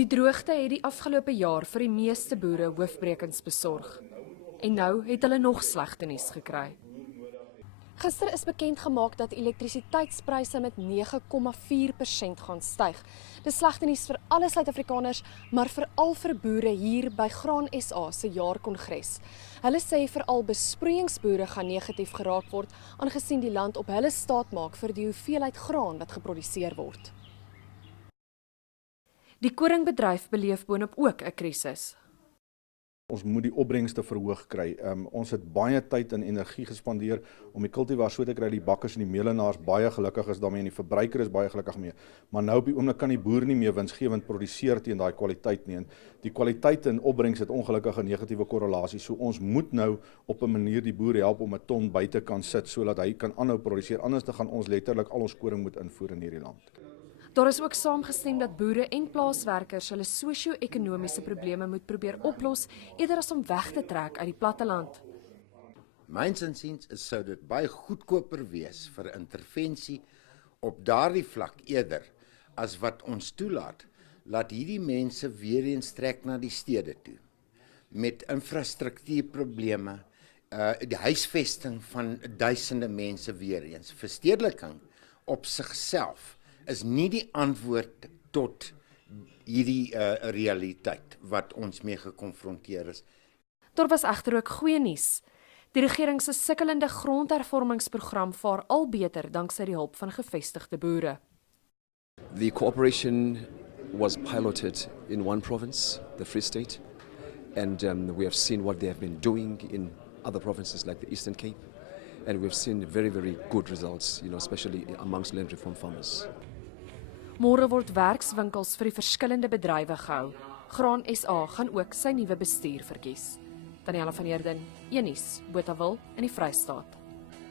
Die droogte het die afgelope jaar vir die meeste boere hoofbrekens besorg. En nou het hulle nog slegte nuus gekry. Gister is bekend gemaak dat elektrisiteitspryse met 9,4% gaan styg. Dis slegte nuus vir alle Suid-Afrikaners, maar veral vir boere hier by Graan SA se jaarkongres. Hulle sê veral besproeiingsboere gaan negatief geraak word, aangesien die land op hulle staat maak vir die hoeveelheid graan wat geproduseer word. Die koringbedryf beleef boonop ook 'n krisis. Ons moet die opbrengste verhoog kry. Ons het baie tyd en energie gespandeer om die kultivar so te kry, die bakkers en die melenaars baie gelukkig is daarmee en die verbruiker is baie gelukkig mee. Maar nou op die oomblik kan die boer nie meer winsgewend produseer teen daai kwaliteit nie. En die kwaliteit en opbrengs het ongelukkig 'n negatiewe korrelasie. So ons moet nou op 'n manier die boer help om 'n ton buite kan sit sodat hy kan aanhou produseer. Anders dan gaan ons letterlik al ons koring moet invoer in hierdie land. Daar is ook saamgestem dat boere en plaaswerkers hulle sosio-ekonomiese probleme moet probeer oplos eerder as om weg te trek uit die platteland. Myns insiens sou dit baie goedkoper wees vir intervensie op daardie vlak eerder as wat ons toelaat, laat hierdie mense weer eens trek na die stede toe met infrastruktuurprobleme, die huisvesting van duisende mense weer eens. Verstedeliking op sigself is nie die antwoord tot hierdie realiteit wat ons mee gekonfronteer is. Daar was egter ook goeie nuus. Die regering se sukkelende grondhervormingsprogram vaar al beter danksy die hulp van gevestigde boere. The cooperation was piloted in one province, the Free State, and we have seen what they have been doing in other provinces like the Eastern Cape, and we've seen very, very good results, especially amongst land reform farmers. Môre word werkswinkels vir die verskillende bedrywe gehou. Graan SA gaan ook sy nuwe bestuur verkies. Daniela van Heerden, Unies, Botawil in die Vrystaat.